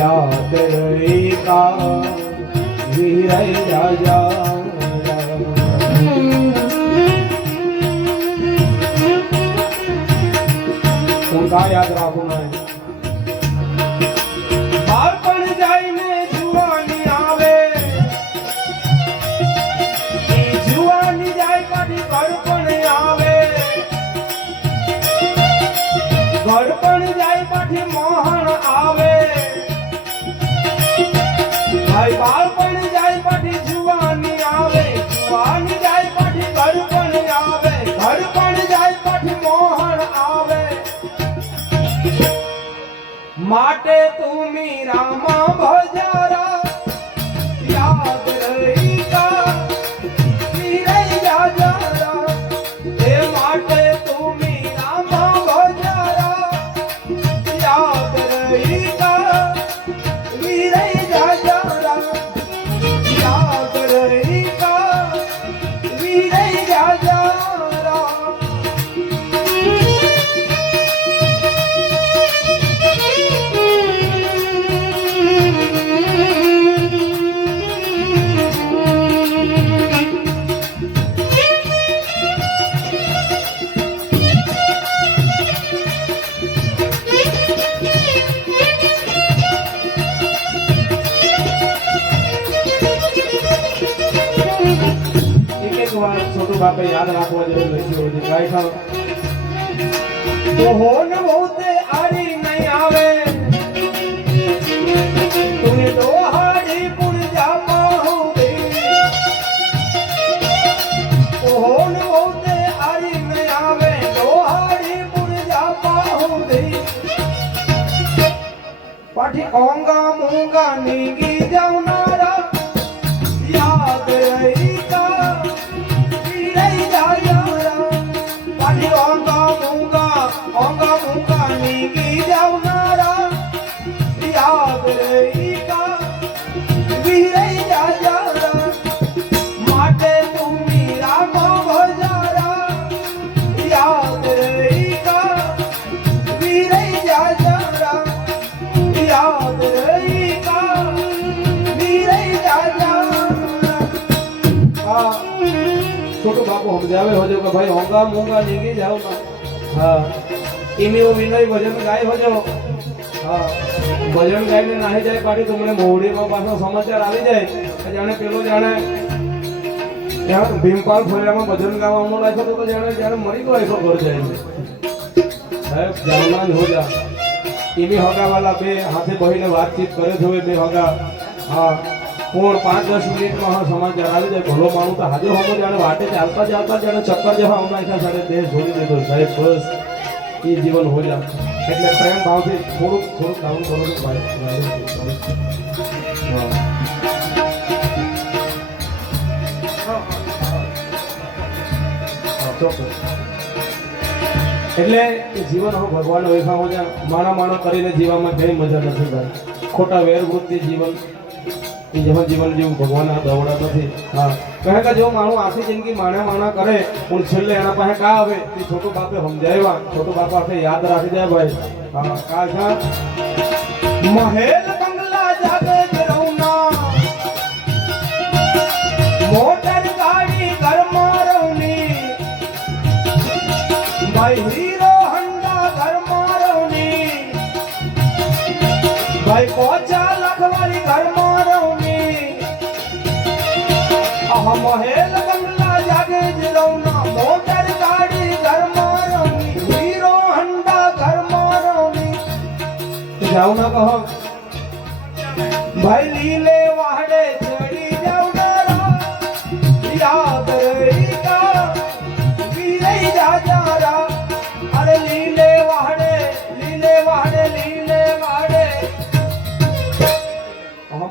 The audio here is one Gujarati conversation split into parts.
याद रहेगा वीर राजा उनका याद રાખું मैं બાળપણ જાઈને જુવાની આવે જુવાની જાય પાછી ઘડપણ આવે ઘડપણ જાય પાછી મોહણ આવે ભાઈ બાળપણ જાય પાછી જુવાની આવે જુવાની જાય પાછી ઘડપણ આવે ઘડપણ જાય પાછી મોહણ આવે माटे तुमी रामा भजारा याद रहेगा वीर राजा हे माटे तुमी रामा भजारा याद रहेगा वीर राजा याद रहेगा वीर राजा छोटू बापे याद રાખવા જેવું લખ્યું છે ગાય ખાવ તો હોન હોતે આરી નહીં આવે તુને તો હાડી પુણ જાપા હોતે તો હોન હોતે આરી નહીં આવે તો હાડી પુણ જાપા હોતે પાઠી ઓંગા મૂંગા નીગી જાવનારા याद रहेगा ओंगा मूंगा नीगी जावनारा याद रहेगा वीर राजा माटे तुमी रामा भजारा याद रहेगा वीर राजा याद रहेगा वीर राजा छोटू बापू समझावे हो जो भाई होगा मूंगा नीगी जाओ ना हाँ इमी वो विनय भजन गाय हो जो हाँ भजन गाय ने नाही जाए पाटी तुमने मोहड़ी में पास समाचार आ जाए जाने पेलो जाने यहाँ भीमपाल फोरिया में भजन गावा लायक तो जाने जाने मरी गयो ऐसा घर जाए साहब जाना हो जा इमी होगा वाला बे हाथे बहीने बातचीत करे थे बे होगा हाँ कोण 5-10 मिनिट में हाँ समाचार आ जाए भलो मानू तो हाजे हम जाने वाटे चालता जाता जाने चक्कर जवा हमारा सारे देश छोड़ी दीधो साहेब बस ये जीवन हो जा એટલે પ્રેમ ભાવથી થોડુંક થોડુંક કામ કરો તો ભાઈ એટલે જીવન હું ભગવાન વેફા હો જા માણા માણા કરીને જીવામાં કઈ મજા નથી ભાઈ ખોટા વેર વૃત્તિ જીવન जीवन जीवन जो भगवान दौड़ा नहीं हाँ कहे का जो मानू आखी जिंदगी माने माना करे उन छेल्ले एना पासे का आवे कि छोटू बापे समझायवा छोटू बापा आखे याद राखी जाए भाई हाँ का था महल बंगला जागे रौना मोटर गाड़ी घर मारौनी भाई हीरो हंडा घर मारौनी भाई 50 लाख वाली घर मारौनी महल बंगला जागे रौना मोटर गाड़ी घर मारौनी हीरो हंडा घर मारौनी जाओ ना कहो भाई लीले वाहड़े चढ़ी जाओ ना याद रहेगा वीर राजा अरे लीले वाहड़े लीले वाहड़े लीले वाहड़े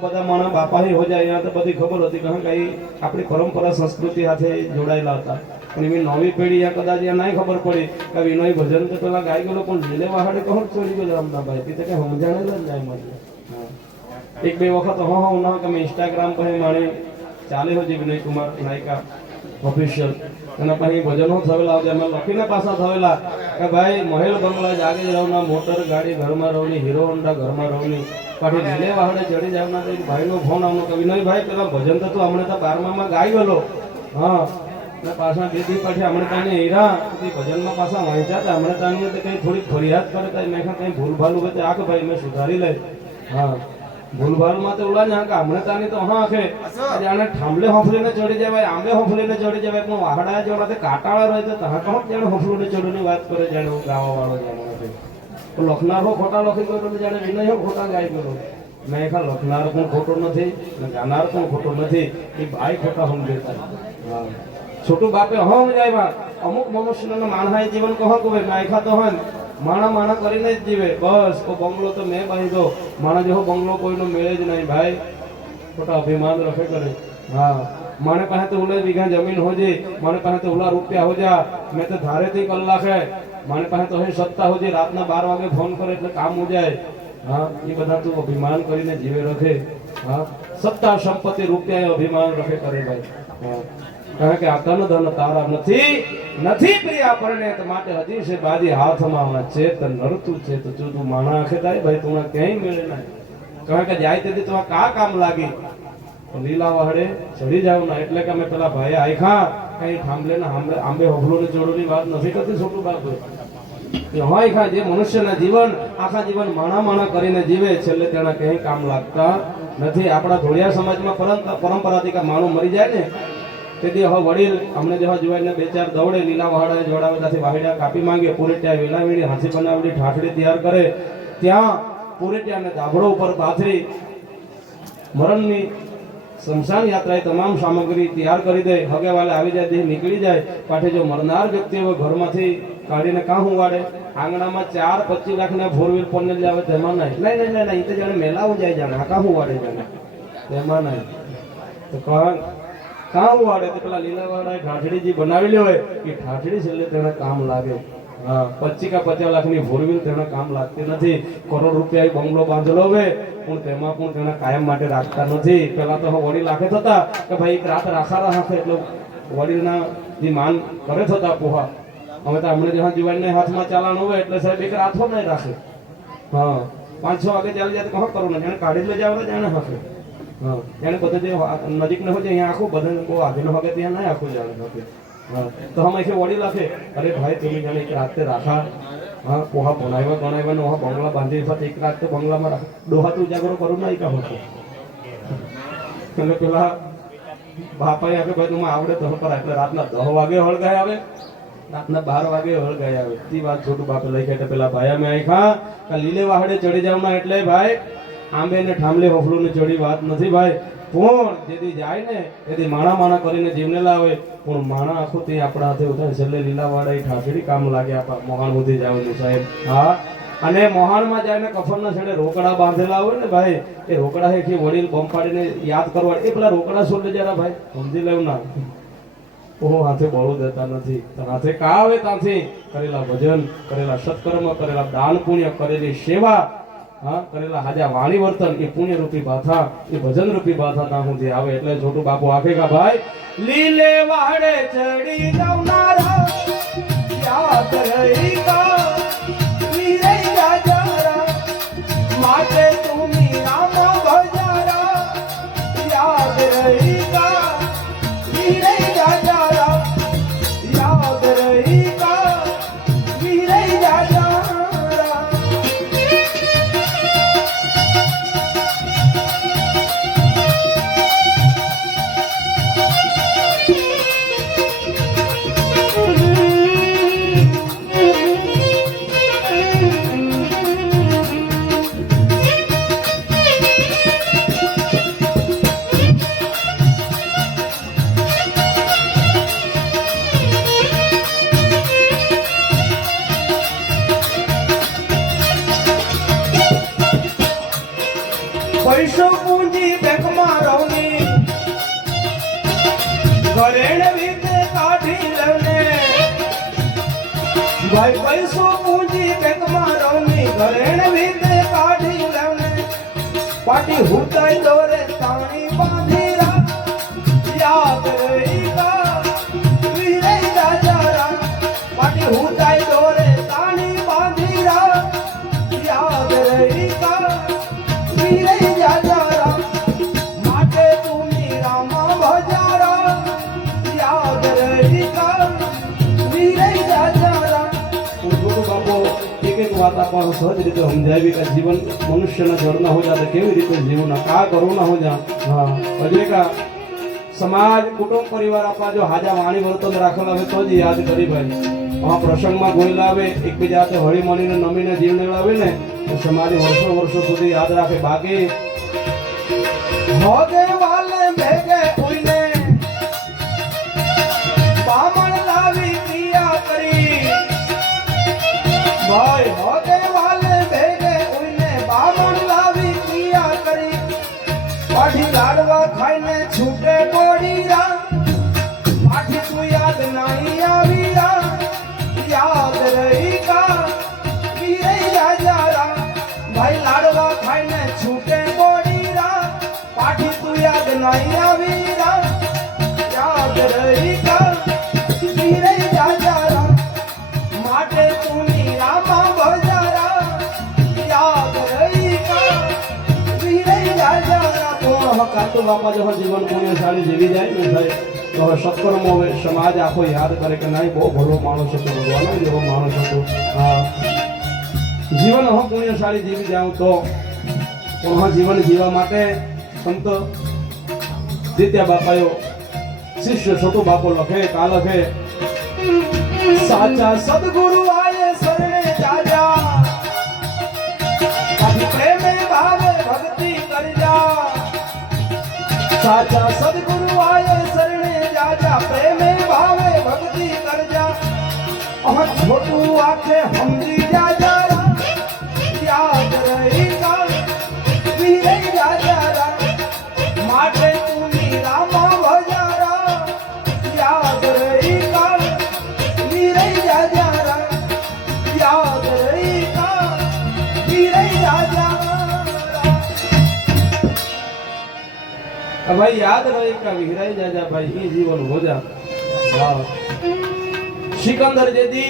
બધા માણસ બાપા હો જાય यहाँ तो બધી ખબર હતી કે કઈ આપણી પરંપરા સંસ્કૃતિ સાથે જોડાયેલા હતા પણ એની નવી પેઢી યા કદાચ યા નહીં ખબર પડી કે વિનય ભજન તો પેલા ગાઈ ગયો પણ લીલે વાહડે કહો ચોરી ગયો રામદાભાઈ તે કે સમજાણેલા જ નહીં મને એક બે વખત હા ના કે ઇન્સ્ટાગ્રામ પર માણે ચાલે હો જે વિનય કુમાર નાયકા ઓફિશિયલ અને પછી ભજનો થયેલા અમે લખીને પાછા થયેલા કે ભાઈ મહેલ બંગલા જાગે રહું મોટર ગાડી ઘરમાં રહું હીરો હોન્ડા ઘરમાં રહું પાછી લીલે વાહડે ચડી જાવના તો ભાઈનો ફોન આવનો કે વિનયભાઈ પેલા ભજન તો તું હમણાં તો 12માં ગાઈ ગયેલો હા ને પાછા બે દી પાછી હમણાં તાને હીરા ભજનમાં પાછા વાંચ્યા હતા હમણાં તાની કંઈ થોડીક ફરિયાદ કરે તો મેં કંઈ ભૂલભાલ હોય તો આખ ભાઈ મેં સુધારી લઈ હા ભૂલભાલમાં તો ઓલા ને હા હમણાં તાની તો હા આખે જાણે થાંભલે હોફલીને ચડી જવાય આંબે હોફલીને ચડી જવાય પણ વાહડા જોડા કાટાળા રહે તો ત્યાં કહો જાણે હોફલુને ચડવાની વાત કરે જાણે ગાવા વાળો જાણે લખનારો ખોટા લખી ગયો તો જાણે વિનય ખોટા ગાઈ ગયો મેં ખા લખનાર પણ ખોટો નથી ને ગાનાર પણ ખોટો નથી એ ભાઈ ખોટા સમજતા હા છોટું બાપે હમ જાય અમુક મનુષ્યના માણસાઈ જીવન કહો કે ભાઈ નાયખા તો હન માણા કરીને જ જીવે બસ ઓ બંગલો તો મેં બાંધ્યો માણા જેવો બંગલો કોઈનો મેળે જ નહીં ભાઈ ખોટા અભિમાન રખે કરે હા માણે પાસે તો ઉલે વીઘા જમીન હો જાય માણે પાસે તો ઉલા રૂપિયા હો જા મેં તો ધારેથી કલાક હે મારે પાસે તો અહીં સત્તા હો જાય રાતના 12 વાગે ફોન કરે એટલે કામ હો જાય હા એ બધા તું અભિમાન કરીને જીવે રખે હા સત્તા સંપત્તિ રૂપિયા અભિમાન રખે કરે ભાઈ હા કારણ કે આ તન ધન તારા નથી પ્રિયા પરણેત માટે હજી છે બાજી હાથમાં છે તો નરતું છે તો તું માણા આખે થાય ભાઈ તું ક્યાંય મેળે ના કારણ કે જાય તેથી તો કા કામ લાગી લીલા વાહડે ચડી જાવ ના એટલે કે અમે પેલા ભાઈ આખા કઈ થાંભલે ને આંબે હોફલો ને જોડોની વાત નથી કરતી છોટું બાપ હોય ખા જે મનુષ્યના જીવન આખા જીવન માણા કરીને જીવે છેલ્લે તેના ક્યાંય કામ લાગતા નથી આપણા ધોળિયા સમાજમાં પરંપરાથી કે માણું મરી જાય ને તેથી હવે વડીલ અમને જેવા જોઈને 2-4 દવડે લીલા વાહડા જોડાવે ત્યાંથી વાહિડા કાપી માંગે પૂરેટિયા વેલાવીડી હાથી બનાવડી ઠાઠડી તૈયાર કરે ત્યાં પૂરેટિયાને દાભડો ઉપર પાથરી મરણની શમશાન યાત્રાએ તમામ સામગ્રી તૈયાર કરી દે હગેવાલે આવી જાય દેહ નીકળી જાય પાછે જો મરનાર વ્યક્તિ હોય ઘરમાંથી કાઢીને કાં હું વાડે આંગણામાં 4-25 લાખના 4 વ્હીલ પન્ને જ આવે તેમાં નહીં એ તો જાણે મેલાવું જાય જાણે આ કાં હું વાડે જાણે તેમાં નહીં તો કામ વાળે તો પેલા લીલા વાળા ઠાઠડી જે બનાવેલી હોય એ ઠાઠડી છેલ્લે તેને કામ લાગે હા 25-50 લાખની 4 વ્હીલ તેને કામ લાગતી નથી કરોડ રૂપિયા બંગલો બાંધેલો હોય પણ તેમાં પણ તેને કાયમ માટે રાખતા નથી પેલા તો વડીલ રાખે થતા કે ભાઈ એક રાત રાખે એટલે વડીલના જે માન કરે થતા પોહા હવે તો હમણાં જ્યાં જીવાને હાથમાં ચાલાણ હોય એટલે સાહેબ એક રાતો નહીં રાખે હા 5-6 વાગે ચાલી જાય તો કહો કરું ને જાણે કાઢી લઈ જાવ જાણે હશે હા એને બધે જે નજીક ન હોય અહીંયા આખું બધે બહુ આગળ હોય ત્યાં નહીં આખું જાણે શકે હા તો હમ ऐसे વડી રાખે અરે ભાઈ તમે જાણે એક રાતે રાખા હા પોહા બનાવ્યા ને બંગલા બાંધી એક રાત તો બંગલામાં રાખે ડોહા તો ઉજાગરો કરું ના કા હોતો એટલે પેલા બાપાએ આપે ભાઈ તમે આવડે તો કરાય એટલે રાતના 10 વાગે હળગાય આવે રાતના 12 વાગે હળગાય આવે તે વાત છોટું બાપે લઈ ગયા પેલા ભાઈ અમે આખા લીલે વાહડે ચડી જાવ ના એટલે ભાઈ આંબે ને ઠામલે હોફલું ને ચડી વાત નથી ભાઈ પણ જેથી જાય ને તેથી માણા કરીને જીવને લાવે પણ માણા આખું તે આપણા હાથે ઉઠાય છેલ્લે લીલા વાળા ઠાઠડી કામ લાગે આપણા મોહાણ સુધી જવાનું સાહેબ હા અને મોહાણમાં જાય ને કફનના છેડે રોકડા બાંધેલા હોય ને ભાઈ એ રોકડા હેઠી વડીલ બમ પાડીને યાદ કરવા એ પેલા રોકડા છોડે જરા ભાઈ સમજી લેવું ના ઓહો હાથે બળું દેતા નથી હાથે કા આવે ત્યાંથી કરેલા ભજન કરેલા સત્કર્મ કરેલા દાન પુણ્ય કરેલી સેવા હા કરેલા હાજા વાણી વર્તન એ પુણ્ય રૂપી બાથા એ ભજન રૂપી બાથા ત્યાં સુધી આવે એટલે છોટું બાપુ આખે કા ભાઈ લીલે વાહડે ચડી જાવનારા યાદ રહી કા વીરે જાજારા માટે તુમી નામ ભજારા યાદ રહી કા વીરે જાજારા યાદ રહી કા વીરે જાજારા પૈસો પૂંજી બેંકમાં રવની ઘરેણ વિતે કાઢી લવને ભાઈ પૈસો પૂંજી બેંકમાં રવની ઘરેણ વિતે કાઢી લવને પાટી હુતાઈ દોરે તાણી બાંધી રા યાદ રહી કા વીરે જાજારા પાટી હુતાઈ દોરે તાણી બાંધી રા યાદ રહી કા एक एक बात आपको सहज रीते समझावी कि जीवन मनुष्य जड़ना हो जाते केवी रीते जीवना का करू ना हो जा। हाँ हजे का समाज कुटुंब परिवार आपा जो हाजा वाणी वर्तन राखेला हवे तो ज याद करी भाई वहाँ प्रसंग में गोयला आवे एक बीजा ते हળી મળીને નમીને જીવને લાવે ને तो समाज वर्षों वर्षों सुधी याद राखे। बाकी होदे वाले भेगे उइने बामण लावी किया करी भाई होदे वाले भेगे उइने बामण लावी किया करी पाठी लाडवा खाईने छूटे पड़ीरा पाठी तू याद नहीं आवीरा याद रही का वीरे याजारा भाई लाडवा खाईने छूटे पड़ीरा पाठी तू याद नहीं आवीरा याद रही का वीरे याजारा माटे तूनी रामा बजारा याद रही का वीरे याजारा तो हकातो बापा जो जीवन पुण्यशाली जीवी जाए ने भाई तो सत्कर्म होवे समाज आखो याद करे कि नहीं बहुत भलो माणस હતો ભગવાન જેવો માણસ હતો। हाँ जीवन हम पुण्यशाली जीवी जाऊं तो जीवन जीवा माटे संत दित्या बापायो शिष्य छोटू बापो लखे का लखे साचा सद्गुरु आए शरणे जाजा प्रेमे भावे भक्ति कर जा साचा सद्गुरु आए शरणे जाजा प्रेमे भावे भक्ति कर जा छोटू आखे हमजी जाजा याद रही का वीरे जाजा माटे तूनी रामा भजारा याद रही का वीरे जाजा याद रही का वीरे जाजा भाई याद रहे का वीरे जाजा भाई ये जीवन हो जा। सिकंदर जदी